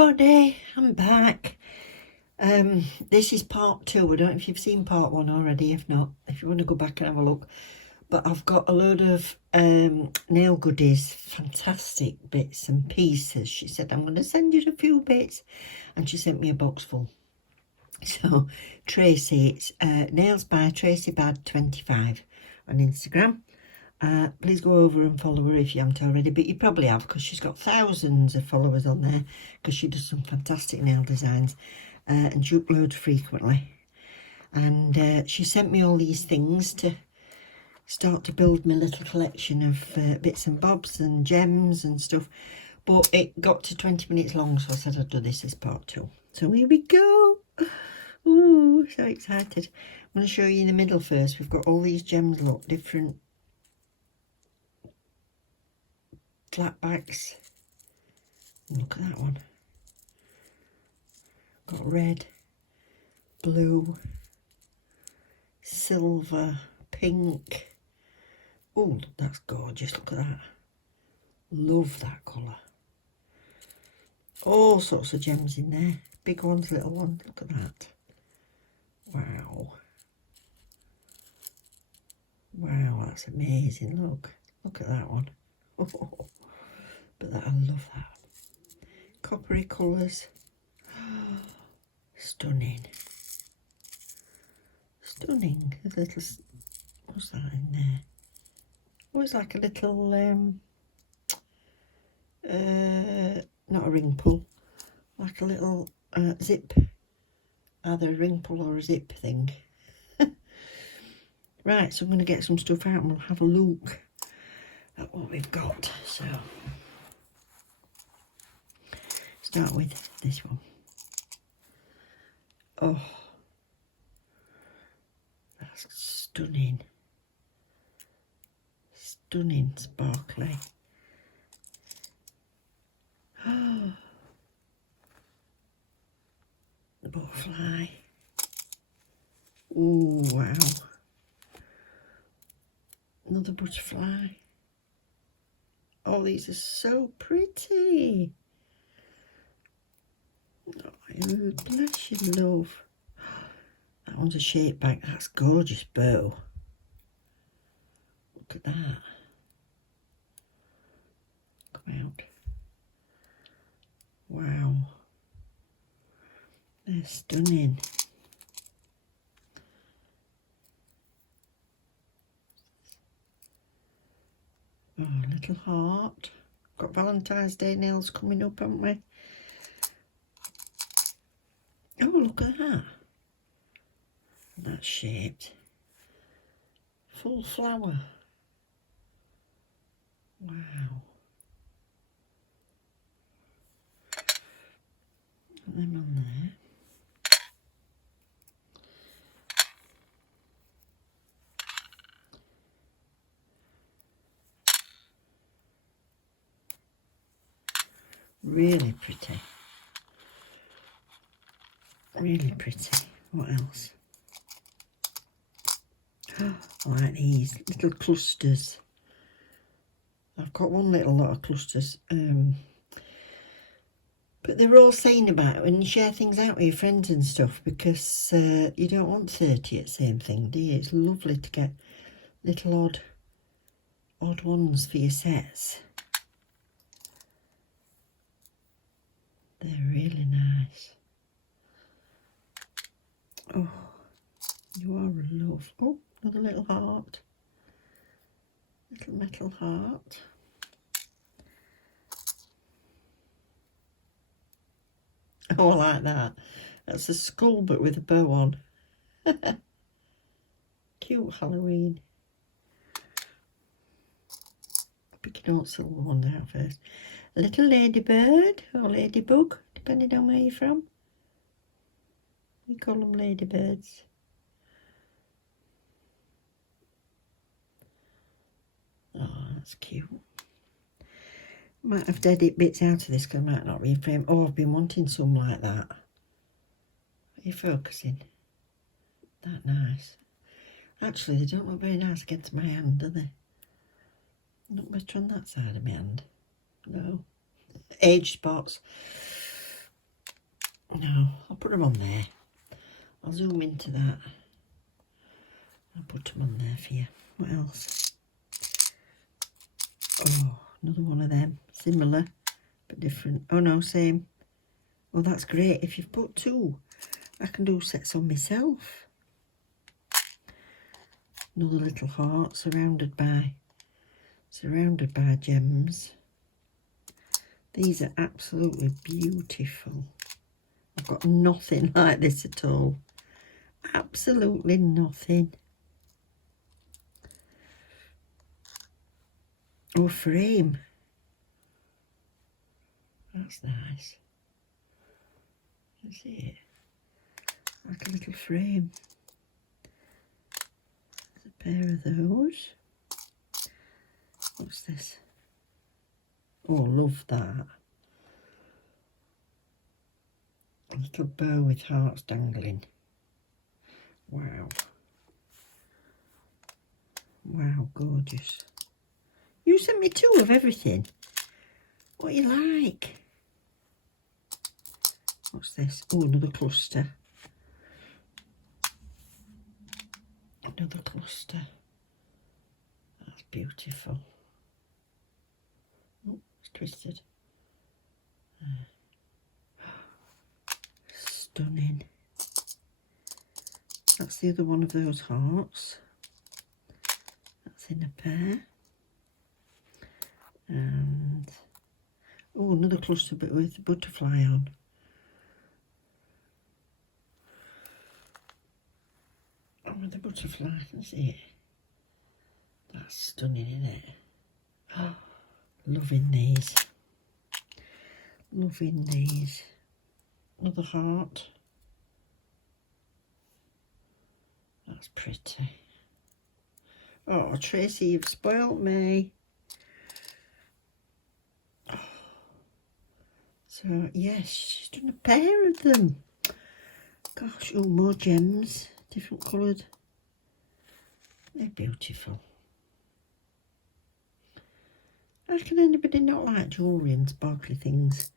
everybody, I'm back. This is part 2. I don't know if you've seen part 1 already. If not, if you want to go back and have a look. But I've got a load of nail goodies, fantastic bits and pieces. She said, I'm going to send you a few bits. And she sent me a box full. So, Tracy, it's Nails by Tracy Bad 25 on Instagram. Please go over and follow her if you haven't already, but you probably have, because she's got thousands of followers on there, because she does some fantastic nail designs and she uploads frequently. And she sent me all these things to start to build my little collection of bits and bobs and gems and stuff, but it got to 20 minutes long, so I said I'd do this as part 2. So here we go. Ooh, so excited. I'm going to show you in the middle first. We've got all these gems, look, different flat backs. Look at that one. Got red, blue, silver, pink. Oh, that's gorgeous. Look at that. Love that colour. All sorts of gems in there. Big ones, little ones. Look at that. Wow. Wow, that's amazing. Look. Look at that one. Oh. But I love that. Coppery colours. Stunning. Stunning. There's a little, what's that in there? Oh, it's like a little, not a ring pull, like a little zip. Either a ring pull or a zip thing. Right, so I'm going to get some stuff out and we'll have a look at what we've got. So, start with this one. Oh, that's stunning. Stunning, sparkly. Oh, the butterfly. Oh, wow. Another butterfly. Oh, these are so pretty. Oh, bless you, love. That one's a shape back. That's gorgeous bow. Look at that. Come out. Wow. They're stunning. Oh, little heart. Got Valentine's Day nails coming up, haven't we? Oh, look at that. That's shaped. Full flower. Wow. Put them on there. Really pretty. Really pretty. What else? I like these little clusters. I've got one little lot of clusters. But they were all saying about it when you share things out with your friends and stuff, because you don't want 30 at the same thing, do you? It's lovely to get little odd ones for your sets. They're really nice. Oh, you are a love. Oh, another little heart. Little metal heart. Oh, I like that. That's a skull but with a bow on. Cute Halloween. Picking out silver ones out first. A little ladybird or ladybug, depending on where you're from. We call them ladybirds. Oh, that's cute. Might have to edit bits out of this because I might not reframe. Oh, I've been wanting some like that. Are you focusing? That nice. Actually, they don't look very nice against my hand, do they? Not better on that side of my hand. No. Age spots. No, I'll put them on there. I'll zoom into that. I'll put them on there for you. What else? Oh, another one of them. Similar, but different. Oh no, same. Oh, that's great. If you've put two, I can do sets on myself. Another little heart surrounded by gems. These are absolutely beautiful. I've got nothing like this at all. Absolutely nothing. Oh, frame. That's nice. You see it? Like a little frame. There's a pair of those. What's this? Oh, love that. A little bow with hearts dangling. Wow. Wow, gorgeous. You sent me two of everything. What you like? What's this? Oh, another cluster. Another cluster. That's beautiful. Oh, it's twisted. Stunning. That's the other one of those hearts. That's in a pair. And oh, another cluster bit with a butterfly on. Oh, with the butterfly, let's see it. That's stunning, isn't it? Oh, loving these. Loving these. Another heart. That's pretty. Oh, Tracy, you've spoilt me. Oh. So, yes, she's done a pair of them. Gosh, oh, more gems. Different coloured. They're beautiful. How can anybody not like jewellery and sparkly things?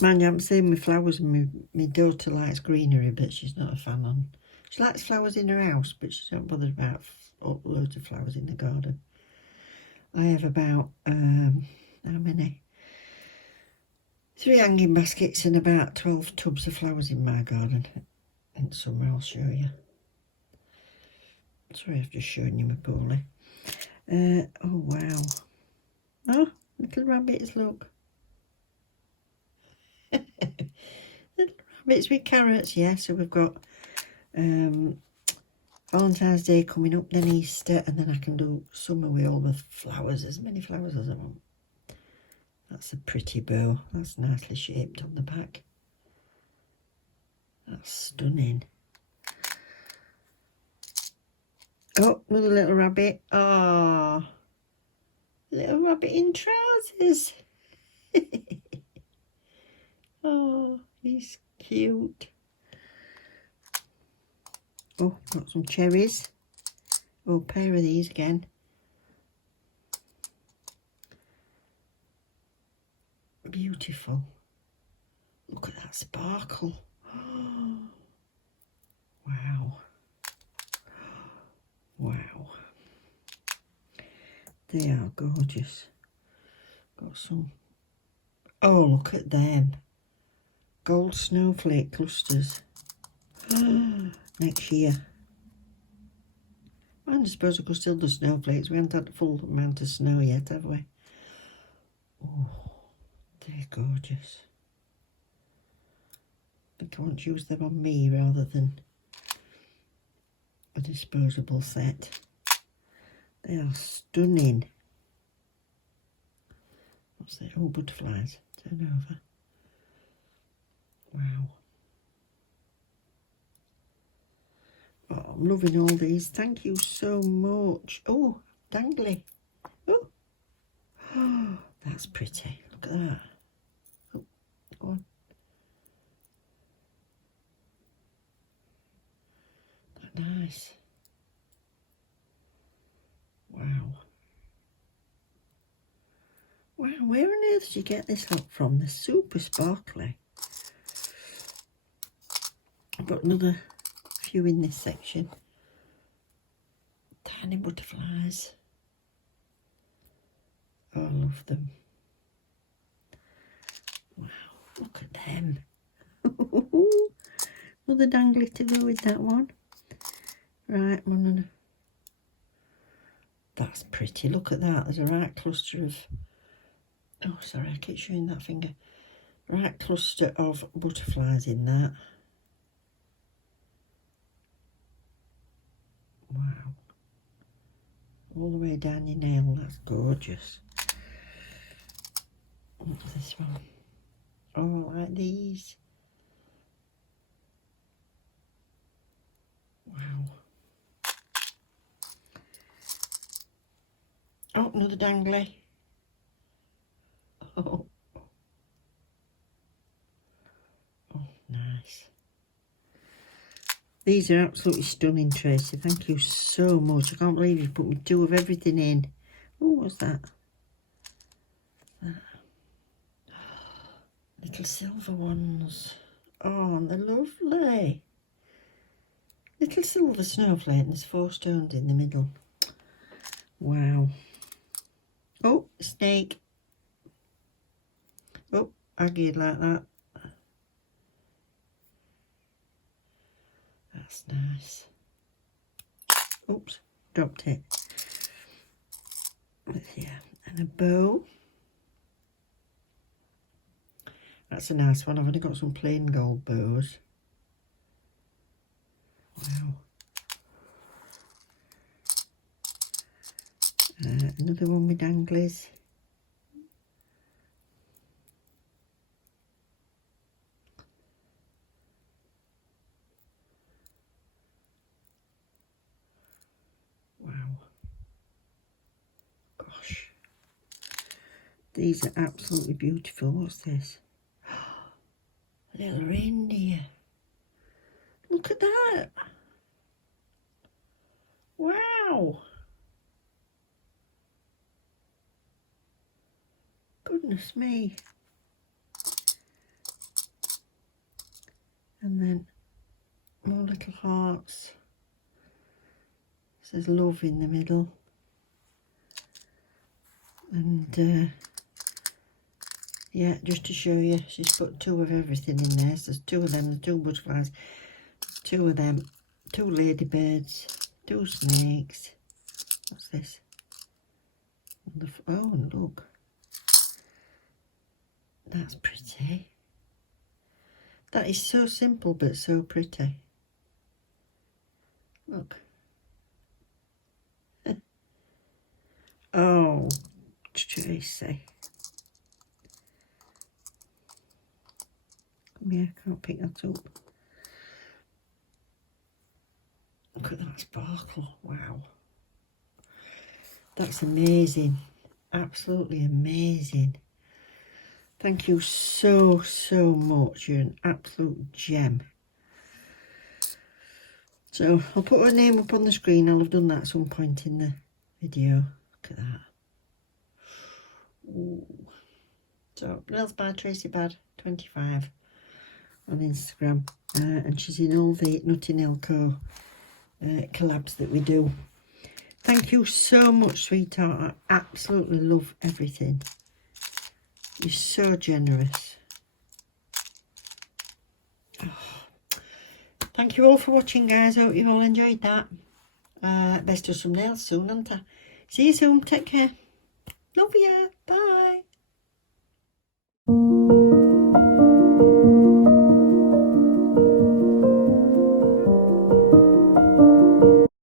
Mind you, I'm saying my flowers, and my daughter likes greenery, but she's not a fan on. She likes flowers in her house, but she's not bothered about loads of flowers in the garden. I have about, how many? 3 hanging baskets and about 12 tubs of flowers in my garden. In summer, I'll show you. Sorry, I've just shown you my poorly. Oh, wow. Oh, little rabbits, look. Little rabbits with carrots, yeah. So we've got Valentine's Day coming up, then Easter, and then I can do summer with all the flowers, as many flowers as I want. That's a pretty bow. That's nicely shaped on the back. That's stunning. Oh, another little rabbit. Ah, little rabbit in trousers. Oh, he's cute. Oh, got some cherries. Oh, a pair of these again. Beautiful. Look at that sparkle. Wow. Wow. They are gorgeous. Got some. Oh, look at them. Gold snowflake clusters. Next year. I suppose I could still do snowflakes. We haven't had a full amount of snow yet, have we? Oh, they're gorgeous. But I want to use them on me rather than a disposable set. They are stunning. What's that? Oh, butterflies. Turn over. Wow. Oh, I'm loving all these. Thank you so much. Oh, dangly. Oh, oh, that's pretty. Look at that. Oh, go on. That nice. Wow. Wow, where on earth did you get this lot from? They're super sparkly. I've got another few in this section. Tiny butterflies. Oh, I love them. Wow, look at them. Another dangly to go with that one. Right, that's pretty. Look at that. There's a right cluster of... Oh, sorry, I keep showing that finger. Right cluster of butterflies in that. Wow. All the way down your nail. That's gorgeous. What's this one? Oh, I like these. Wow. Oh, another dangly. Oh. Oh, nice. These are absolutely stunning, Tracy. Thank you so much. I can't believe you've put me 2 of everything in. Oh, what's that? Little silver ones. Oh, they're lovely. Little silver snowflake, and there's 4 stones in the middle. Wow. Oh, snake. Oh, agate like that. That's nice. Oops, dropped it. Yeah, and a bow. That's a nice one. I've only got some plain gold bows. Wow. Another one with danglies. Wow. Gosh. These are absolutely beautiful. What's this? A little reindeer. Look at that. Wow. Goodness me. And then more little hearts. Says love in the middle. And yeah, just to show you, she's put 2 of everything in there. So there's 2 of them, there's 2 butterflies, 2 of them, 2 ladybirds, 2 snakes. What's this? Oh, look. That's pretty. That is so simple but so pretty. Look. Oh, Tracy. Come here, I can't pick that up. Look at that sparkle. Wow. That's amazing. Absolutely amazing. Thank you so, so much. You're an absolute gem. So I'll put her name up on the screen. I'll have done that at some point in the video. Look at that. Ooh. So Nails by Tracy Bad 25 on Instagram. And she's in all the Nutty Nail Co collabs that we do. Thank you so much, sweetheart. I absolutely love everything. You're so generous. Oh. Thank you all for watching, guys. Hope you all enjoyed that. Best do some nails soon, aren't I? See you soon. Take care. Love you. Bye.